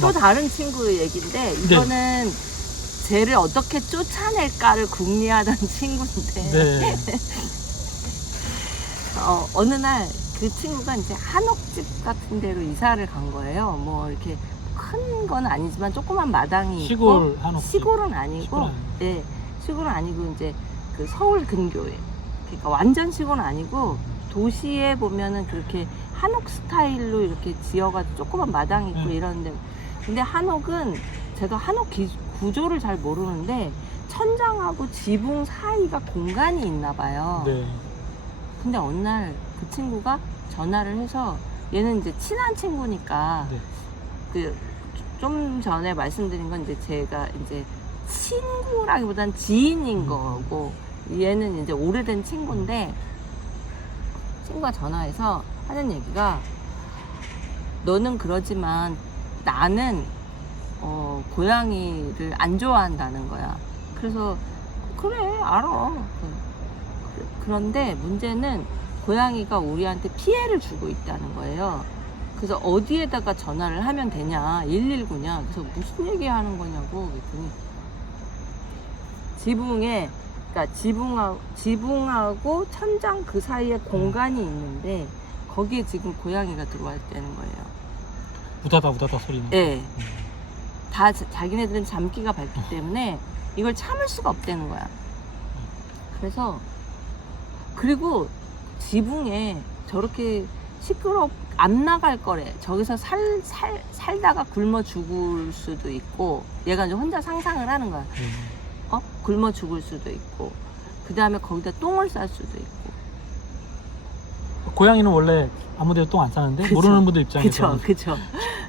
또 다른 친구 얘기인데 이거는 쟤를 어떻게 쫓아낼까를 궁리하던 친구인데 네. 어느 날 그 친구가 이제 한옥집 같은 데로 이사를 간 거예요. 뭐 이렇게 큰 건 아니지만 조그만 마당이 시골 있고 한옥집. 시골은 아니고 시골은 예, 시골은 아니고 이제 그 서울 근교에 그러니까 완전 시골은 아니고 도시에 보면은 그렇게 한옥 스타일로 이렇게 지어가지고 조그만 마당이 있고 이러는데 근데 한옥은 제가 한옥 구조를 잘 모르는데 천장하고 지붕 사이가 공간이 있나 봐요. 네. 근데 어느 날 그 친구가 전화를 해서 얘는 이제 친한 친구니까 네. 그 좀 전에 말씀드린 건 이제 제가 이제 친구라기보단 지인인 거고 얘는 이제 오래된 친구인데 친구가 전화해서 하는 얘기가 너는 그러지만 나는 고양이를 안 좋아한다는 거야. 그래서 그래 알아. 그런데 문제는 고양이가 우리한테 피해를 주고 있다는 거예요. 그래서 어디에다가 전화를 하면 되냐 119냐 그래서 무슨 얘기 하는 거냐고 그랬더니 지붕에 그러니까 지붕하고 천장 그 사이에 공간이 있는데 거기에 지금 고양이가 들어와 있다는 거예요. 우다다 소리는. 네. 다 자기네들은 잠기가 밝기 때문에 이걸 참을 수가 없다는 거야. 그래서 그리고 지붕에 저렇게 안 나갈 거래. 저기서 살다가 굶어 죽을 수도 있고 얘가 이제 혼자 상상을 하는 거야. 굶어 죽을 수도 있고 그 다음에 거기다 똥을 쌀 수도 있고. 고양이는 원래 아무데도 똥 안 싸는데 그쵸. 모르는 분들 입장에서 그쵸.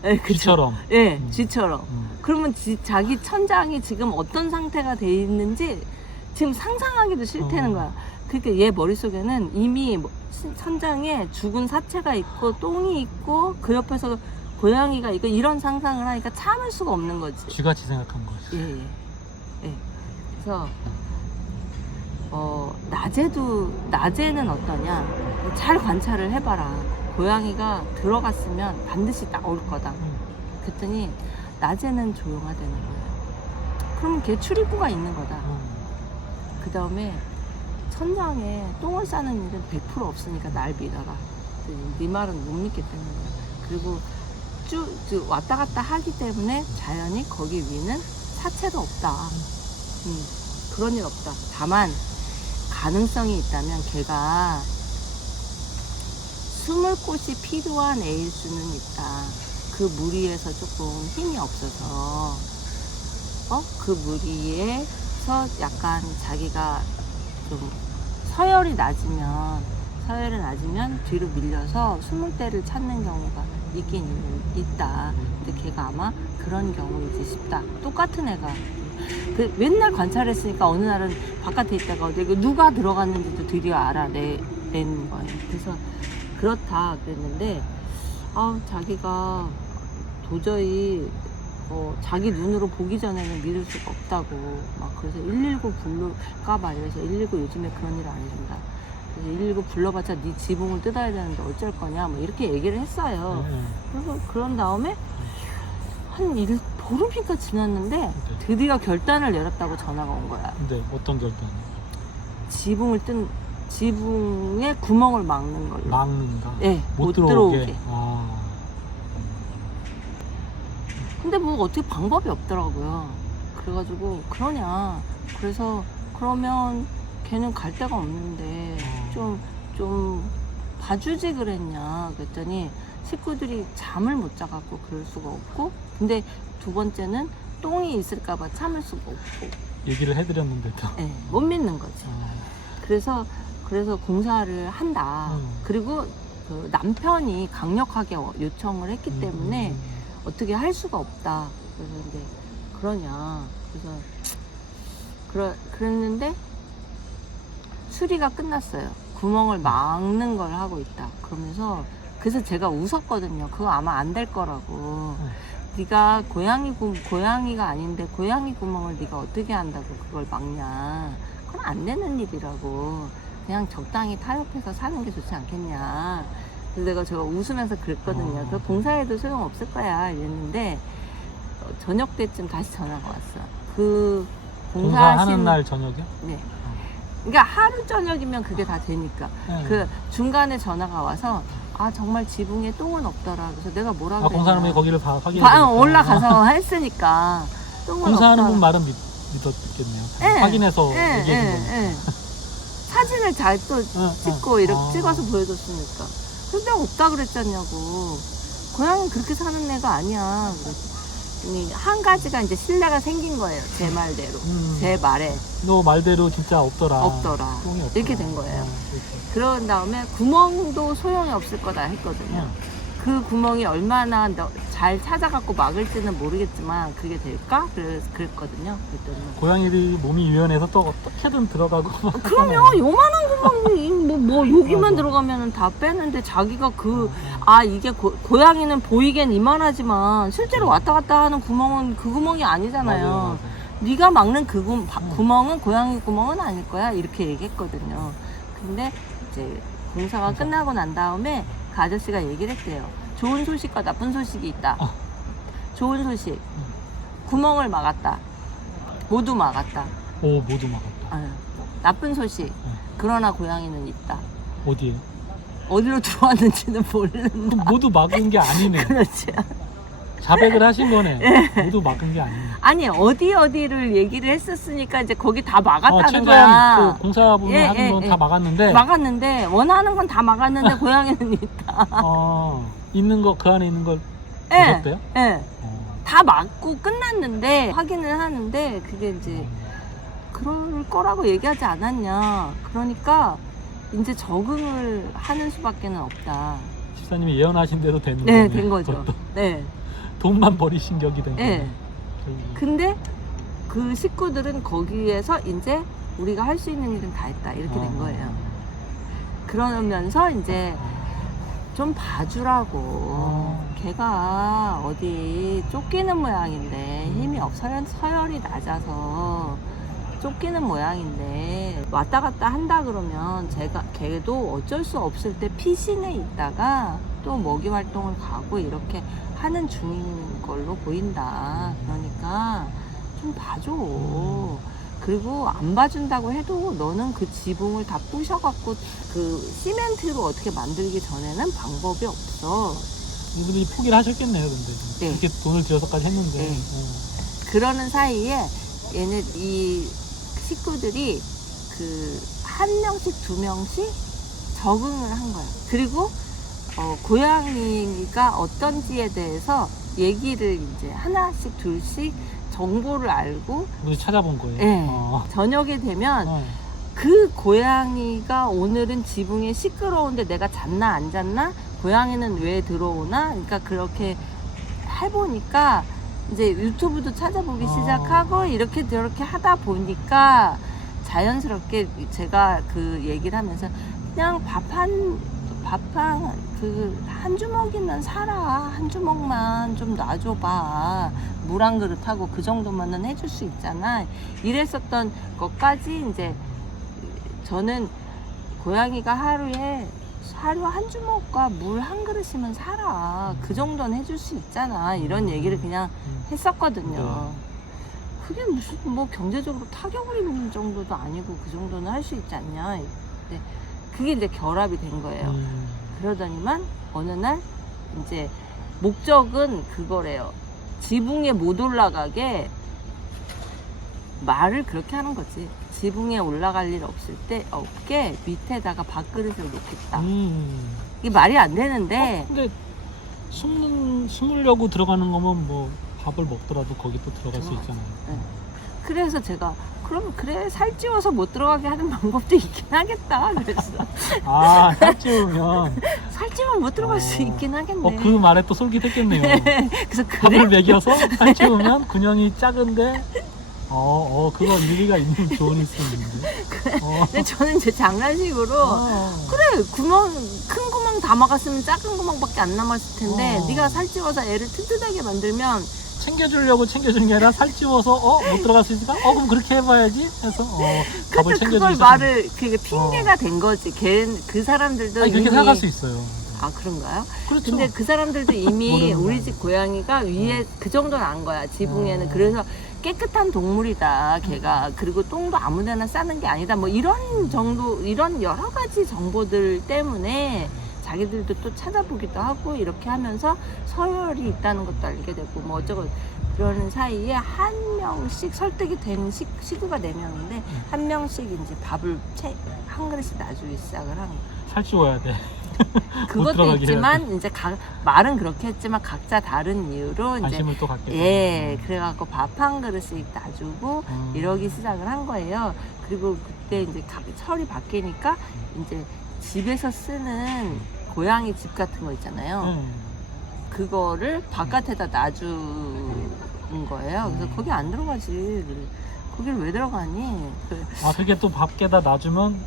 네, 쥐처럼. 예, 쥐처럼. 그러면 자기 천장이 지금 어떤 상태가 돼 있는지 지금 상상하기도 싫다는 거야. 그러니까 얘 머릿속에는 이미 천장에 죽은 사체가 있고 똥이 있고 그 옆에서 고양이가 있고 이런 상상을 하니까 참을 수가 없는 거지. 쥐같이 생각한 거지. 예. 그래서 낮에는 어떠냐? 잘 관찰을 해봐라. 고양이가 들어갔으면 반드시 나올 거다. 그랬더니 낮에는 조용하다는 거야. 그러면 걔 출입구가 있는 거다. 그 다음에 천장에 똥을 싸는 일은 100% 없으니까 날 믿어라. 네 말은 못 믿겠다는 거야. 그리고 쭉 왔다 갔다 하기 때문에 자연히 거기 위는 사체도 없다. 그런 일 없다. 다만 가능성이 있다면 걔가 숨을 곳이 필요한 애일 수는 있다. 그 무리에서 조금 힘이 없어서 그 무리에서 약간 자기가 좀 서열이 낮으면 뒤로 밀려서 숨을 데를 찾는 경우가 있긴 있다. 근데 걔가 아마 그런 경우이지 싶다. 똑같은 애가 맨날 관찰했으니까 어느 날은 바깥에 있다가 누가 들어갔는지도 드디어 알아낸 거예요. 그래서 그렇다 그랬는데 자기가 도저히 자기 눈으로 보기 전에는 믿을 수가 없다고 막 그래서 119 부를까봐 이래서 119 요즘에 그런 일 안 해준다. 그래서 119 불러봤자 네 지붕을 뜯어야 되는데 어쩔 거냐 뭐 이렇게 얘기를 했어요. 그래서 그런 다음에 한 보름이가 지났는데 드디어 결단을 내렸다고 전화가 온 거야. 근데 어떤 결단이요? 지붕에 구멍을 막는 걸로. 막는다? 네, 못 들어오게. 근데 뭐 어떻게 방법이 없더라고요. 그래가지고 그러냐. 그래서 그러면 걔는 갈 데가 없는데 좀 봐주지 그랬냐. 그랬더니 식구들이 잠을 못 자갖고 그럴 수가 없고 근데 두 번째는 똥이 있을까봐 참을 수가 없고 얘기를 해드렸는데도 네, 못 믿는 거지. 그래서 공사를 한다. 그리고 그 남편이 강력하게 요청을 했기 때문에 어떻게 할 수가 없다. 그래서 근데 그러냐. 그랬는데 수리가 끝났어요. 구멍을 막는 걸 하고 있다. 그래서 제가 웃었거든요. 그거 아마 안 될 거라고. 네가 고양이가 아닌데 고양이 구멍을 네가 어떻게 한다고 그걸 막냐. 그건 안 되는 일이라고. 그냥 적당히 타협해서 사는 게 좋지 않겠냐. 그래서 제가 웃으면서 그랬거든요. 그 공사해도 소용없을 거야 이랬는데 저녁 때쯤 다시 전화가 왔어. 그 공사하는 공사하신 날 저녁에? 네. 그러니까 하루 저녁이면 그게 다 되니까. 네. 그 중간에 전화가 와서 아 정말 지붕에 똥은 없더라. 그래서 내가 뭐라 아, 그랬냐. 공사하는 분이 거기를 확인해 올라가서 했으니까 똥은 공사하는 없더라. 분 말은 믿었겠네요. 예, 확인해서 예, 얘기해 준 예, 거니까. 예. 사진을 잘 또 찍고 이렇게 찍어서 보여줬으니까. 근데 없다 그랬잖냐고. 고양이 그렇게 사는 애가 아니야. 그랬더니 한 가지가 이제 신뢰가 생긴 거예요. 제 말대로. 제 말에. 너 말대로 진짜 없더라. 없더라. 똥이 없더라. 이렇게 된 거예요. 그렇죠. 그런 다음에 구멍도 소용이 없을 거다 했거든요. 그 구멍이 얼마나 잘 찾아갖고 막을지는 모르겠지만 그게 될까? 그랬거든요. 그랬더니 고양이들이 몸이 유연해서 또 어떻게든 들어가고 막 그럼요. 요만한 구멍이 뭐 여기만 맞아. 들어가면 다 빼는데 자기가 이게 고양이는 보이긴 이만하지만 실제로 왔다 갔다 하는 구멍은 그 구멍이 아니잖아요. 맞아요. 네가 막는 그 구멍은 고양이 구멍은 아닐 거야. 이렇게 얘기했거든요. 근데 이제 공사가 끝나고 난 다음에 그 아저씨가 얘기를 했대요. 좋은 소식과 나쁜 소식이 있다. 좋은 소식. 구멍을 막았다. 모두 막았다. 오, 모두 막았다. 나쁜 소식. 그러나 고양이는 있다. 어디에? 어디로 들어왔는지는 모른다. 그럼 모두 막은 게 아니네. 그렇지. 자백을 하신 거네. 모두 막은 게 아니네. 아니 어디를 얘기를 했었으니까 이제 거기 다 막았다는 최대한 거야. 그 공사분을 예, 하는 예, 건 예. 다 막았는데 막았는데 원하는 건 다 막았는데 고양이는 있다. 있는 거 그 안에 있는 걸 예, 보셨대요? 예. 다 막고 끝났는데 확인을 하는데 그게 이제 그럴 거라고 얘기하지 않았냐. 그러니까 이제 적응을 하는 수밖에는 없다. 집사님이 예언하신 대로 되는 네, 거네. 된 거죠. 그것도. 네. 돈만 버리신 격이 된 네. 거네. 결국은. 근데 그 식구들은 거기에서 이제 우리가 할 수 있는 일은 다 했다. 이렇게 된 거예요. 그러면서 이제 좀 봐주라고. 걔가 어디 쫓기는 모양인데 힘이 없어요. 서열이 낮아서 쫓기는 모양인데 왔다 갔다 한다 그러면 걔도 어쩔 수 없을 때 피신해 있다가 또 먹이 활동을 가고 이렇게 하는 중인 걸로 보인다. 그러니까 좀 봐줘. 그리고 안 봐준다고 해도 너는 그 지붕을 다 부셔갖고 그 시멘트로 어떻게 만들기 전에는 방법이 없어. 이분들이 포기를 하셨겠네요, 근데. 네. 이렇게 돈을 들여서까지 했는데. 네. 그러는 사이에 이 식구들이 한 명씩 두 명씩 적응을 한 거야. 그리고 고양이가 어떤지에 대해서 얘기를 이제 하나씩 둘씩 정보를 알고 우리 찾아본 거예요. 네. 저녁에 되면 그 고양이가 오늘은 지붕에 시끄러운데 내가 잤나 안 잤나? 고양이는 왜 들어오나? 그러니까 그렇게 해보니까 이제 유튜브도 찾아보기 시작하고 이렇게 저렇게 하다 보니까 자연스럽게 제가 그 얘기를 하면서 그냥 밥 한 주먹이면 살아. 한 주먹만 좀 놔줘봐. 물 한 그릇 하고 그 정도만은 해줄 수 있잖아. 이랬었던 것까지 이제 저는 고양이가 하루 한 주먹과 물 한 그릇이면 살아. 그 정도는 해줄 수 있잖아. 이런 얘기를 그냥 했었거든요. 그게 무슨 뭐 경제적으로 타격을 입는 정도도 아니고 그 정도는 할 수 있지 않냐. 근데 그게 이제 결합이 된 거예요. 그러더니만 어느 날 이제 목적은 그거래요. 지붕에 못 올라가게 말을 그렇게 하는 거지. 지붕에 올라갈 일 없게 밑에다가 밥그릇을 놓겠다. 이게 말이 안 되는데. 근데 숨으려고 들어가는 거면 뭐 밥을 먹더라도 거기 또 들어갈 수 있잖아요. 네. 그래서 제가 그럼 그래 살찌워서 못 들어가게 하는 방법도 있긴 하겠다. 그랬어. 살찌우면 살찌우면 못 들어갈 수 있긴 하겠네. 그 말에 또 솔깃했겠네요. 그래서 밥을 먹여서 살찌우면 근형이 작은데 그거 일리가 있는 조언일 수 있는데. 근데 저는 이제 장난식으로 그래 큰 구멍 다 막았으면 작은 구멍밖에 안 남았을 텐데 네가 살찌워서 애를 튼튼하게 만들면 챙겨주려고 챙겨주는 게 아니라 살찌워서 못 들어갈 수 있으니까 그럼 그렇게 해봐야지 해서 밥을 챙겨주기 그걸 말을 그게 핑계가 된 거지. 그 사람들도 그렇게 이미 생각할 수 있어요. 아 그런가요? 그렇죠. 근데 그 사람들도 이미 모르는 우리 거야. 집 고양이가 위에 그 정도는 안 거야. 지붕에는. 그래서 깨끗한 동물이다 걔가. 그리고 똥도 아무데나 싸는 게 아니다. 뭐 이런 정도, 이런 여러 가지 정보들 때문에 자기들도 또 찾아보기도 하고 이렇게 하면서 서열이 있다는 것도 알게 되고 뭐 어쩌고 그러는 사이에 한 명씩 설득이 된 식구가 4명인데 한 명씩 이제 밥을 한 그릇씩 놔주기 시작을 한 거예요. 살찌워야 돼. 그것도 들어가게 있지만 이제 말은 그렇게 했지만 각자 다른 이유로 이제 관심을 또 갖게 예 되고. 그래갖고 밥 한 그릇씩 놔주고 이러기 시작을 한 거예요. 그리고 그때 이제 철이 바뀌니까 이제 집에서 쓰는 고양이 집 같은 거 있잖아요. 그거를 바깥에다 놔주는 거예요. 그래서 거기 안 들어가지. 거길 왜 들어가니? 아 그게 또 밖에다 놔주면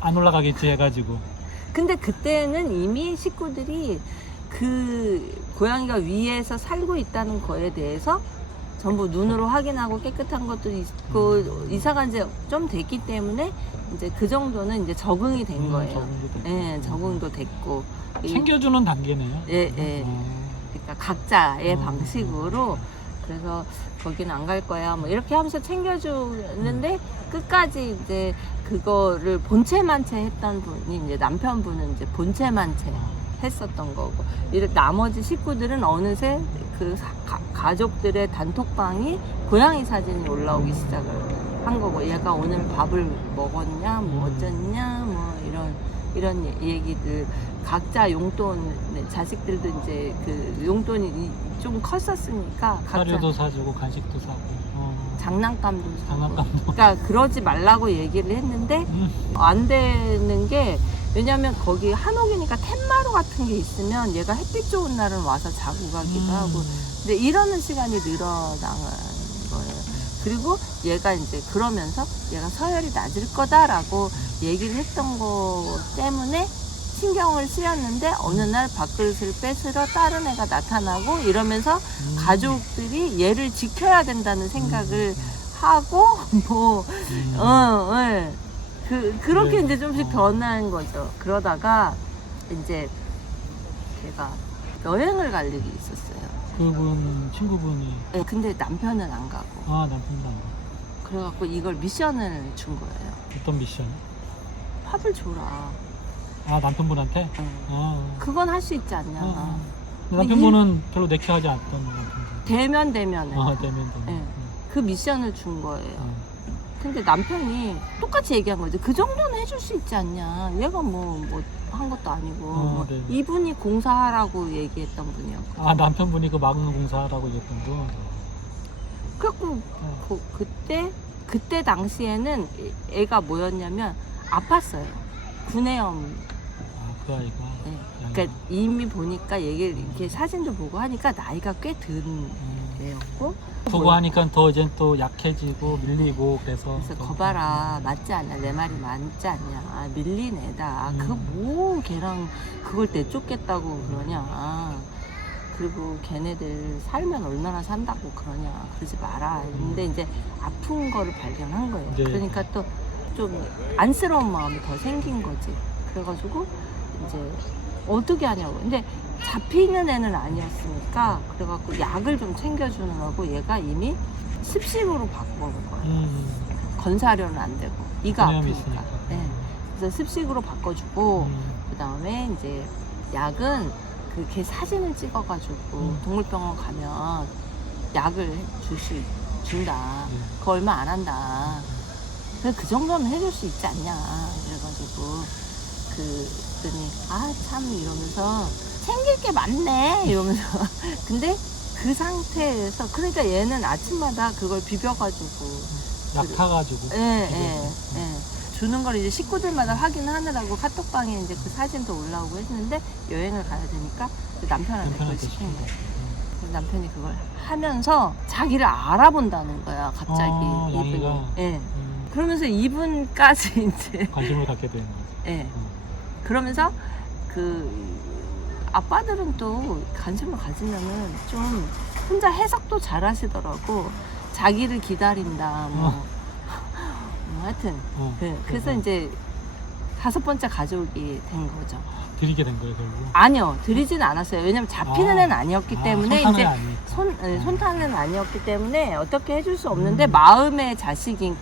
안 올라가겠지 해가지고. 근데 그때는 이미 식구들이 그 고양이가 위에서 살고 있다는 거에 대해서 전부 눈으로 확인하고 깨끗한 것도 있고 이사간 지 좀 됐기 때문에 이제 그 정도는 이제 적응이 된 거예요. 적응도 됐고. 예, 적응도 됐고. 챙겨주는 단계네요. 예, 예. 그러니까 각자의 음. 방식으로 그래서 거기는 안 갈 거야 뭐 이렇게 하면서 챙겨주는데 끝까지 이제 그거를 본체만체 했던 분이 이제 남편분은 이제 본체만체 했었던 거고 나머지 식구들은 어느새 그 가족들의 단톡방이 고양이 사진이 올라오기 시작을 한 거고 얘가 오늘 밥을 먹었냐 뭐 어쩌냐 뭐 이런 얘기들 각자 용돈 자식들도 이제 그 용돈이 좀 컸었으니까 각자 사료도 사주고 간식도 사고. 장난감도 사고 장난감도. 그러니까 그러지 말라고 얘기를 했는데 안 되는 게 왜냐면 거기 한옥이니까 텐마루 같은 게 있으면 얘가 햇빛 좋은 날은 와서 자고 가기도 하고 근데 이러는 시간이 늘어나는 거예요. 그리고 얘가 이제 그러면서 얘가 서열이 낮을 거다라고 얘기를 했던 거 때문에 신경을 쓰였는데 어느 날 밥그릇을 뺏으러 다른 애가 나타나고 이러면서 가족들이 얘를 지켜야 된다는 생각을 하고 뭐 그렇게 네. 이제 좀씩 변한 거죠. 그러다가 이제 걔가 여행을 갈 일이 있었어요. 그분 친구분이 네, 근데 남편은 안 가고 남편도 안 가. 그래갖고 이걸 미션을 준 거예요. 어떤 미션? 밥을 줘라. 남편분한테? 응. 그건 할 수 있지 않냐. 남편분은 별로 내키하지 않던 남편분. 대면에 되면. 네. 그 미션을 준 거예요. 근데 남편이 똑같이 얘기한 거지. 그 정도는 해줄 수 있지 않냐. 얘가 뭐 한 것도 아니고. 네. 이분이 공사하라고 얘기했던 분이었고. 남편분이 그 막는 공사하라고 얘기했던 분. 그래갖고 그때 당시에는 애가 뭐였냐면 아팠어요. 구내염. 그 아이가. 네. 그러니까 이미 보니까 얘기를 이렇게 사진도 보고 하니까 나이가 꽤 든 애였고. 그거 하니까 더 이제 또 약해지고 밀리고 그래서 거봐라 맞지 않냐 내 말이 맞지 않냐 밀린 애다 그거 뭐 걔랑 그걸 내쫓겠다고 그러냐 그리고 걔네들 살면 얼마나 산다고 그러냐 그러지 마라 근데 이제 아픈 거를 발견한 거예요. 네. 그러니까 또 좀 안쓰러운 마음이 더 생긴 거지. 그래가지고 이제 어떻게 하냐고. 근데 잡히는 애는 아니었으니까 그래갖고 약을 좀 챙겨주느라고 얘가 이미 습식으로 바꿔놓은 거예요. 건사료는 안 되고 이가 아프니까. 네. 그래서 습식으로 바꿔주고 그 다음에 이제 약은 걔 사진을 찍어가지고 동물병원 가면 약을 준다. 그거 얼마 안 한다. 그래 그 정도는 해줄 수 있지 않냐. 그래가지고 그랬더니 참 이러면서 챙길 게 많네 이러면서 근데 그 상태에서 그러니까 얘는 아침마다 그걸 비벼가지고 약 타가지고 예. 주는 걸 이제 식구들마다 확인하느라고 카톡방에 이제 그 사진도 올라오고 했는데 여행을 가야 되니까 남편한테 그걸 시킨 거예요. 남편이 그걸 하면서 자기를 알아본다는 거야 갑자기 이분이. 예. 그러면서 이분까지 이제 관심을 갖게 되는 거지. 예. 그러면서 아빠들은 또 관심을 가지면은 좀 혼자 해석도 잘 하시더라고. 자기를 기다린다, 뭐 하여튼. 그래서 이제 5번째 가족이 된 거죠. 드리게 된 거예요, 결국. 아니요, 드리진 않았어요. 왜냐면 잡히는 애는 아니었기 때문에 손타는 이제 아니니까. 손타는 아니었기 때문에 어떻게 해줄 수 없는데 음. 마음의 자식이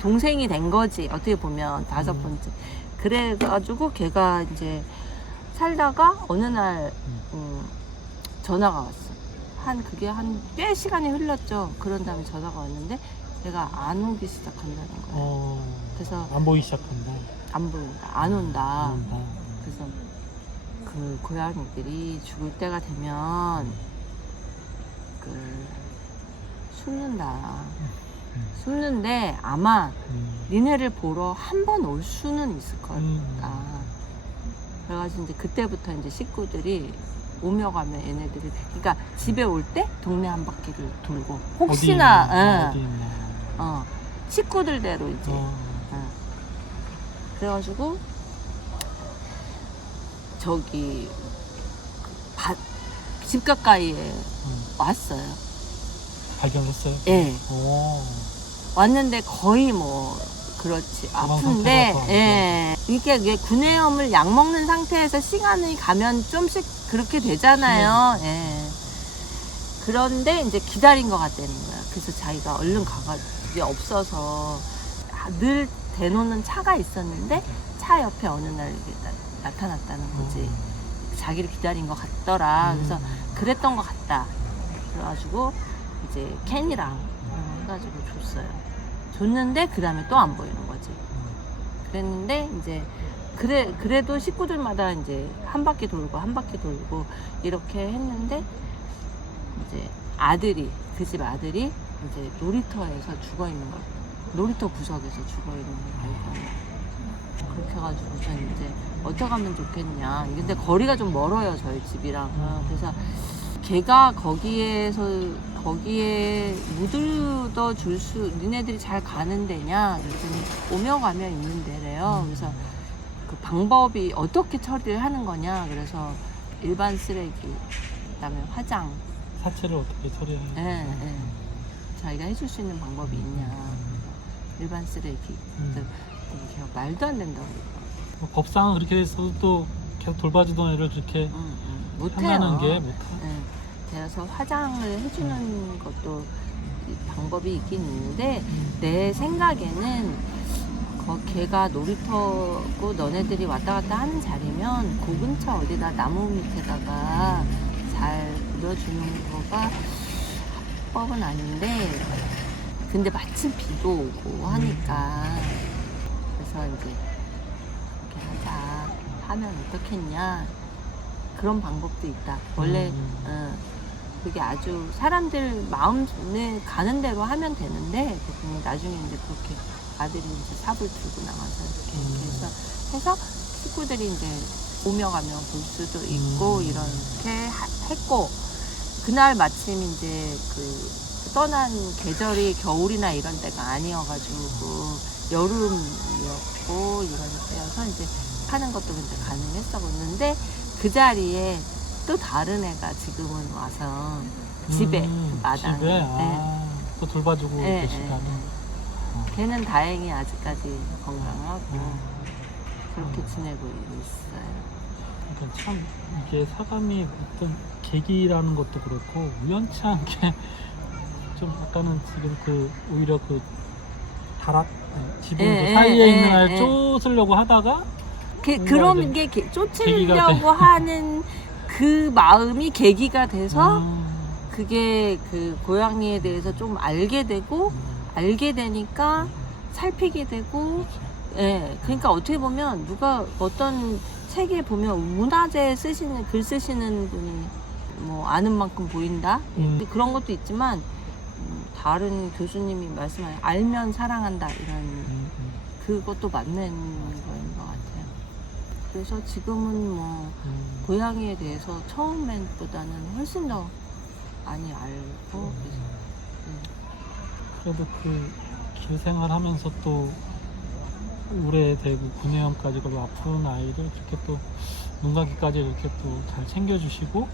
동생이 된 거지. 어떻게 보면 5번째. 그래가지고 걔가 이제 살다가 어느 날 전화가 왔어. 그게 한 꽤 시간이 흘렀죠. 그런 다음에 전화가 왔는데 걔가 안 오기 시작한다는 거예요. 그래서 안 보이기 시작한다. 안 보인다, 안 온다. 안 온다. 그래서 그 고양이들이 죽을 때가 되면 숨는다. 숨는데 아마 니네를 보러 한 번 올 수는 있을 거다. 그래가지고 이제 그때부터 이제 식구들이 오며 가며 얘네들이, 그러니까 집에 올 때 동네 한 바퀴를 돌고 혹시나 어디 있나. 식구들대로 이제 그래가지고 저기 집 가까이에 왔어요. 발견했어요? 예. 오. 왔는데 거의 뭐 그렇지 아픈데 상태라서 예. 이게 구내염을 약 먹는 상태에서 시간이 가면 좀씩 그렇게 되잖아요. 예. 그런데 이제 기다린 것 같다는 거야. 그래서 자기가 얼른 가가지고 없어서 늘 대놓는 차가 있었는데 차 옆에 어느 날 이렇게 나타났다는 거지. 자기를 기다린 것 같더라. 그래서 그랬던 것 같다. 그래가지고 이제 캔이랑 해가지고 줬어요. 줬는데 그 다음에 또 안 보이는 거지. 그랬는데 이제 그래도 식구들마다 이제 한 바퀴 돌고 이렇게 했는데 이제 아들이 그 집 아들이 이제 놀이터에서 죽어 있는 걸, 놀이터 구석에서 죽어 있는 걸 발견해요. 그렇게 해가지고 저는 이제 어떻게 하면 좋겠냐. 근데 거리가 좀 멀어요, 저희 집이랑. 그래서 걔가 거기에 묻어 줄 수, 니네들이 잘 가는 데냐? 그랬더니 오며 가며 있는 데래요. 그래서 그 방법이 어떻게 처리를 하는 거냐? 그래서 일반 쓰레기, 그다음에 화장. 사체를 어떻게 처리하는 거죠? 예. 자기가 해줄 수 있는 방법이 있냐? 일반 쓰레기. 그래서 걔가 말도 안 된다고 그러더라고요. 법상은 그렇게 돼서 또 계속 돌봐주던 애를 그렇게 한다는 게 못해. 네. 그래서 화장을 해주는 것도 방법이 있긴 있는데 내 생각에는 걔가 놀이터고 너네들이 왔다 갔다 하는 자리면 그 근처 어디다 나무 밑에다가 잘 묻어주는 거가 합법은 아닌데, 근데 마침 비도 오고 하니까 그래서 이제 그렇게 하자 하면 어떻겠냐, 그런 방법도 있다. 원래 그게 아주 사람들 마음에 가는 대로 하면 되는데 나중에 이제 그렇게 아들이 이제 삽을 들고 나가서 이렇게 해서 식구들이 이제 오며 가며 볼 수도 있고 이렇게 했고, 그날 마침 이제 그 떠난 계절이 겨울이나 이런 때가 아니어가지고 여름이었고 이런 때여서 이제 하는 것도 이제 가능했었는데 그 자리에 또 다른 애가 지금은 와서 집에 마당에 집에? 또 돌봐주고 계시다는. 걔는 다행히 아직까지 건강하고 그렇게 지내고 있어요. 그러니까 참 이게 사감이 어떤 계기라는 것도 그렇고 우연치 않게 좀 약간은 지금 오히려 지붕 사이에 있는 아이를 쫓으려고 하다가 그런 게 쫓으려고 하는 그 마음이 계기가 돼서 그게 그 고양이에 대해서 좀 알게 되고 알게 되니까 살피게 되고, 예. 그러니까 어떻게 보면 누가 어떤 책에 보면 문화재 글 쓰시는 분이 뭐 아는 만큼 보인다? 그런 것도 있지만 다른 교수님이 말씀하신 알면 사랑한다 이런 그것도 맞는 거인 것 같아요. 그래서 지금은 뭐 고양이에 대해서 처음엔보다는 훨씬 더 많이 알고 그래도 그 길 생활하면서 또 우레되고 구내염까지 걸려 아픈 아이를 그렇게 또 눈과 귀까지 이렇게 또 잘 챙겨주시고,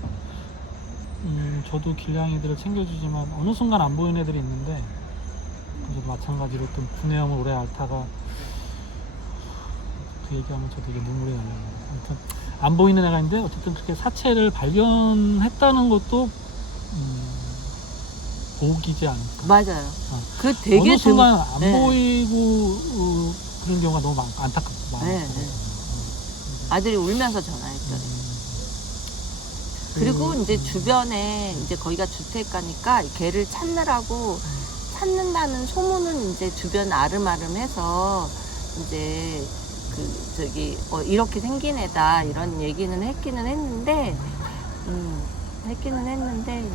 저도 길냥이들을 챙겨주지만 어느 순간 안 보이는 애들이 있는데, 그래서 마찬가지로 또 구내염을 오래 앓다가 그 얘기하면 저도 이게 눈물이 나요. 아무튼 안 보이는 애가 있는데 어쨌든 그렇게 사체를 발견했다는 것도 복이지 않을까. 맞아요. 어. 그 되게 어느 순간 안 네. 보이고 그런 경우가 너무 안타깝고 많아요. 네, 네. 아들이 울면서 전화했더니. 그리고 이제 주변에 이제 거기가 주택가니까 개를 찾느라고 찾는다는 소문은 이제 주변 아름아름해서 이제 그 저기 이렇게 생긴 애다 이런 얘기는 했기는 했는데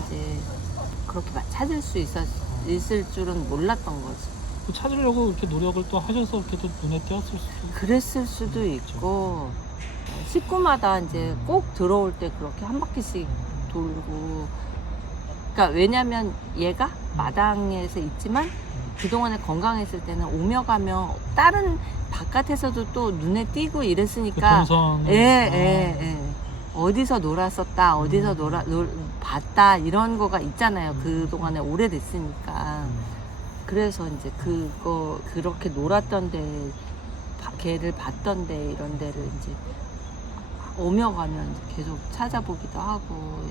이제 그렇게 찾을 수 있을 줄은 몰랐던 거지. 또 찾으려고 이렇게 노력을 또 하셔서 이렇게 또 눈에 띄었을 수도. 그랬을 수도 있고 식구마다 이제 꼭 들어올 때 그렇게 한 바퀴씩 돌고. 그러니까 왜냐면 얘가 마당에서 있지만 그동안에 건강했을 때는 오며 가며 다른 바깥에서도 또 눈에 띄고 이랬으니까 그 동선. 예. 어디서 놀았었다 어디서 봤다 이런 거가 있잖아요. 그동안에 오래됐으니까. 그래서 이제 그렇게 놀았던 데 개를 봤던 데 이런 데를 이제 오며 가면 이제 계속 찾아보기도 하고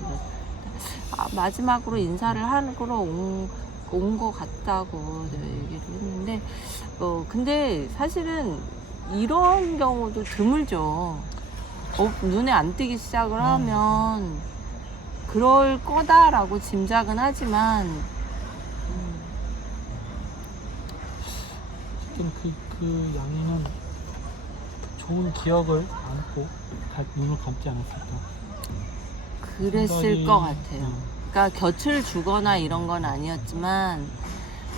마지막으로 인사를 하러 온 것 같다고 얘기를 했는데 근데 사실은 이런 경우도 드물죠. 눈에 안 띄기 시작을 하면 그럴 거다라고 짐작은 하지만 어쨌든 그 양이는 좋은 기억을 안고 눈을 감지 않았을까. 그랬을 생각이, 것 같아요. 그러니까 곁을 주거나 이런 건 아니었지만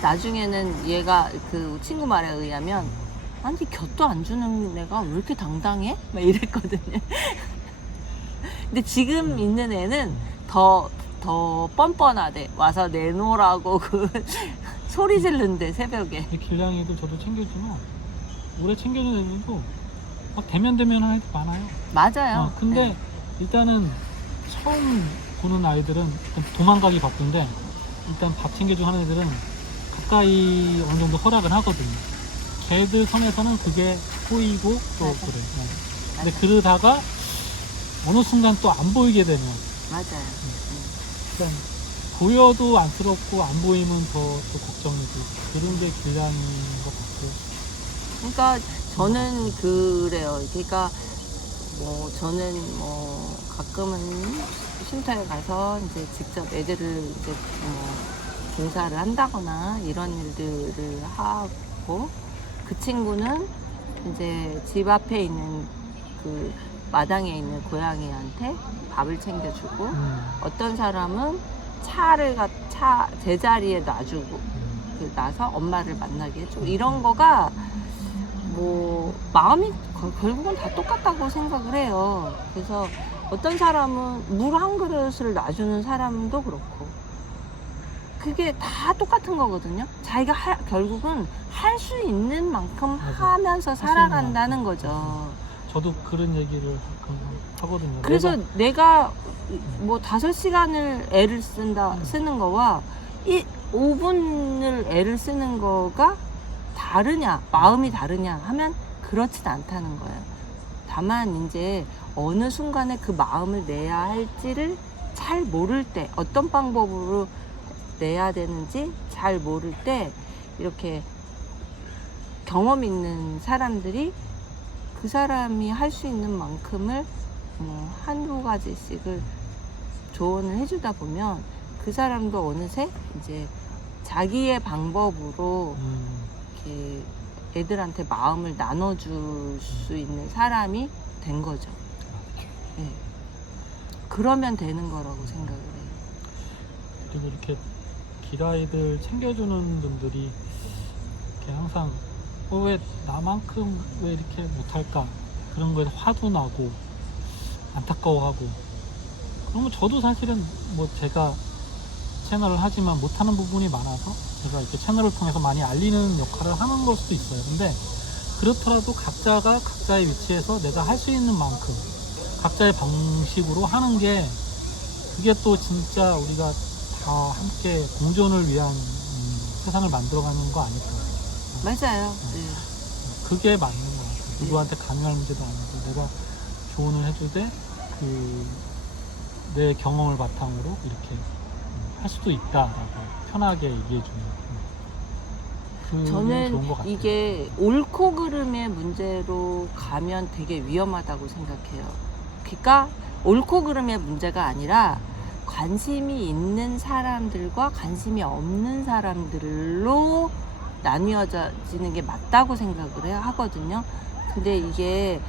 나중에는 얘가 그 친구 말에 의하면 아니 곁도 안 주는 애가 왜 이렇게 당당해? 막 이랬거든요. 근데 지금 있는 애는 더 뻔뻔하대. 와서 내놓으라고 소리 지른대 새벽에. 길냥이도 저도 챙겨주면 오래 챙겨주는 애들도 막 대면 하는 애들 많아요. 맞아요. 근데 네. 일단은 처음 보는 아이들은 도망가기 바쁜데 일단 밥 챙겨주고 하는 애들은 가까이 어느 정도 허락을 하거든요. 걔들 선에서는 그게 보이고 또 맞아. 그래. 근데 그러다가 어느 순간 또 안 보이게 되면 맞아요. 일단 보여도 안쓰럽고 안 보이면 또 걱정이고 그런 게 길냥인 것 같고. 그러니까 저는 그래요. 그러니까 저는 가끔은 쉼터에 가서 이제 직접 애들을 이제 봉사를 한다거나 이런 일들을 하고 그 친구는 이제 집 앞에 있는 그 마당에 있는 고양이한테 밥을 챙겨주고 어떤 사람은 차 제자리에 놔주고 놔서 엄마를 만나게 해주고 이런 거가 마음이 결국은 다 똑같다고 생각을 해요. 그래서 어떤 사람은 물 한 그릇을 놔주는 사람도 그렇고 그게 다 똑같은 거거든요. 자기가 결국은 할 수 있는 만큼 하면서 살아간다는 거죠. 저도 그런 얘기를 하거든요. 그래서 내가 5시간을 애를 쓰는 거와 5분을 애를 쓰는 거가 다르냐, 마음이 다르냐 하면 그렇진 않다는 거예요. 다만 이제 어느 순간에 그 마음을 내야 할지를 잘 모를 때, 어떤 방법으로 내야 되는지 잘 모를 때 이렇게 경험 있는 사람들이 그 사람이 할 수 있는 만큼을 한두 가지씩을 조언을 해주다 보면 그 사람도 어느새 이제 자기의 방법으로 이렇게 애들한테 마음을 나눠줄 수 있는 사람이 된 거죠. 네. 그러면 되는 거라고 생각을 해요. 그리고 이렇게 길아이들 챙겨주는 분들이 이렇게 항상 왜 나만큼 왜 이렇게 못할까 그런 거에 화도 나고 안타까워하고 그러면 저도 사실은 제가 채널을 하지만 못하는 부분이 많아서 제가 이렇게 채널을 통해서 많이 알리는 역할을 하는 걸 수도 있어요. 근데 그렇더라도 각자가 각자의 위치에서 내가 할 수 있는 만큼 각자의 방식으로 하는 게 그게 또 진짜 우리가 다 함께 공존을 위한 세상을 만들어가는 거 아닐까. 맞아요. 네. 그게 맞는 것 같아요. 누구한테 강요할 문제도 아니고 내가 조언을 해줄 때 내 경험을 바탕으로 이렇게 할 수도 있다라고 편하게 얘기해 주는 그게 좋은 저는 것 같아요. 이게 옳고 그름의 문제로 가면 되게 위험하다고 생각해요. 그러니까 옳고 그름의 문제가 아니라 관심이 있는 사람들과 관심이 없는 사람들로 나뉘어지는 게 맞다고 생각을 하거든요. 근데 이게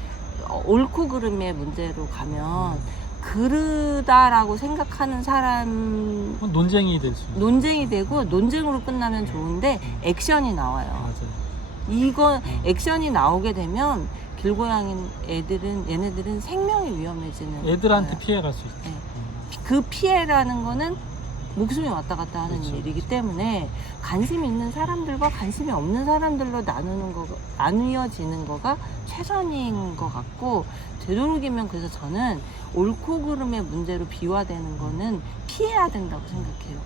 옳고 그름의 문제로 가면 그르다라고 생각하는 사람 논쟁이 될 수 있는. 논쟁이 되고 논쟁으로 끝나면 좋은데 액션이 나와요. 맞아요. 이건 액션이 나오게 되면 길고양이 얘네들은 생명이 위험해지는 애들한테 거예요. 피해갈 수 있죠. 네. 그 피해라는 거는 목숨이 왔다 갔다 하는 그렇죠. 일이기 때문에 관심 있는 사람들과 관심이 없는 사람들로 나뉘어지는 거가 최선인 것 같고, 되도록이면 그래서 저는 옳고 그름의 문제로 비화되는 거는 피해야 된다고 생각해요.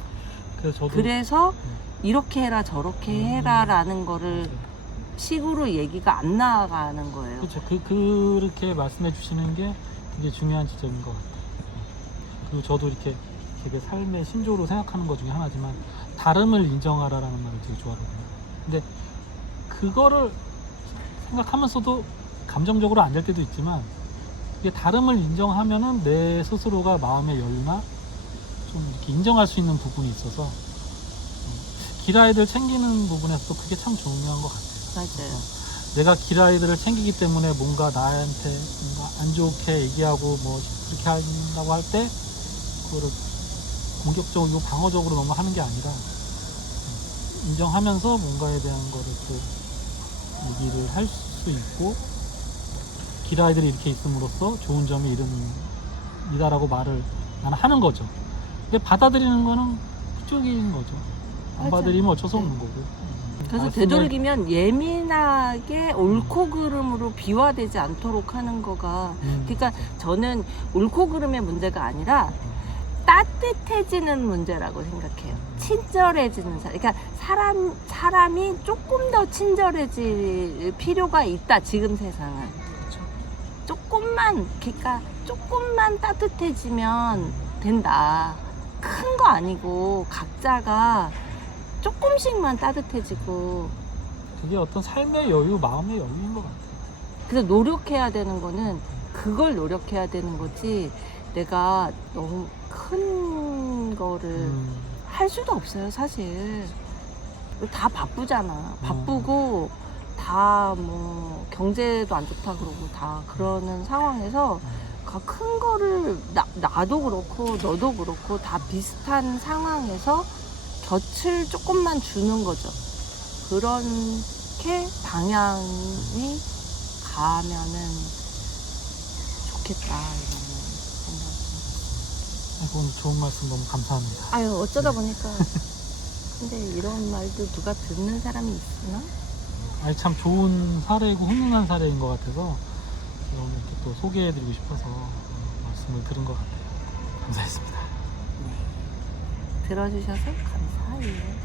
그래서 저도 그래서 이렇게 해라 저렇게 해라라는 거를 식으로 얘기가 안 나아가는 거예요. 그렇죠. 그렇게 말씀해 주시는 게 되게 중요한 지점인 것 같아요. 그리고 저도 이렇게 되게 삶의 신조로 생각하는 것 중에 하나지만 다름을 인정하라라는 말을 되게 좋아하거든요. 근데 그거를 생각하면서도 감정적으로 안 될 때도 있지만 이게 다름을 인정하면은 내 스스로가 마음의 여유나 좀 이렇게 인정할 수 있는 부분이 있어서 길아이들 챙기는 부분에서도 그게 참 중요한 것 같아요. 맞아요. 내가 길아이들을 챙기기 때문에 뭔가 나한테 뭔가 안 좋게 얘기하고 뭐 그렇게 한다고 할 때 그거를 공격적이고 방어적으로 너무 하는 게 아니라 인정하면서 뭔가에 대한 거를 또 얘기를 할 수 있고 길아이들이 이렇게 있음으로써 좋은 점이 이다라고 말을 나는 하는 거죠. 근데 받아들이는 거는 그쪽인 거죠. 안 맞아요. 받아들이면 어쩔 수 네. 없는 거고. 그래서 말씀을- 되도록이면 예민하게 옳고 그름으로 비화되지 않도록 하는 거가, 그러니까 저는 옳고 그름의 문제가 아니라 따뜻해지는 문제라고 생각해요. 친절해지는 사람. 그러니까 사람이 조금 더 친절해질 필요가 있다, 지금 세상은. 조금만 따뜻해지면 된다. 큰 거 아니고 각자가 조금씩만 따뜻해지고. 그게 어떤 삶의 여유, 마음의 여유인 것 같아요. 그래서 노력해야 되는 거는 그걸 노력해야 되는 거지, 내가 너무 큰 거를 할 수도 없어요, 사실. 다 바쁘잖아. 바쁘고 다 뭐 경제도 안 좋다 그러고 다 그러는 상황에서 큰 거를 나도 그렇고 너도 그렇고 다 비슷한 상황에서 곁을 조금만 주는 거죠. 그렇게 방향이 가면은 좋겠다, 이런 생각이. 아이고, 오늘 좋은 말씀 너무 감사합니다. 아유, 어쩌다 보니까. 근데 이런 말도 누가 듣는 사람이 있으나? 아니, 참 좋은 사례이고 훈훈한 사례인 것 같아서 오늘 이렇게 또 소개해드리고 싶어서 말씀을 드린 것 같아요. 감사했습니다. 들어주셔서 감사해요.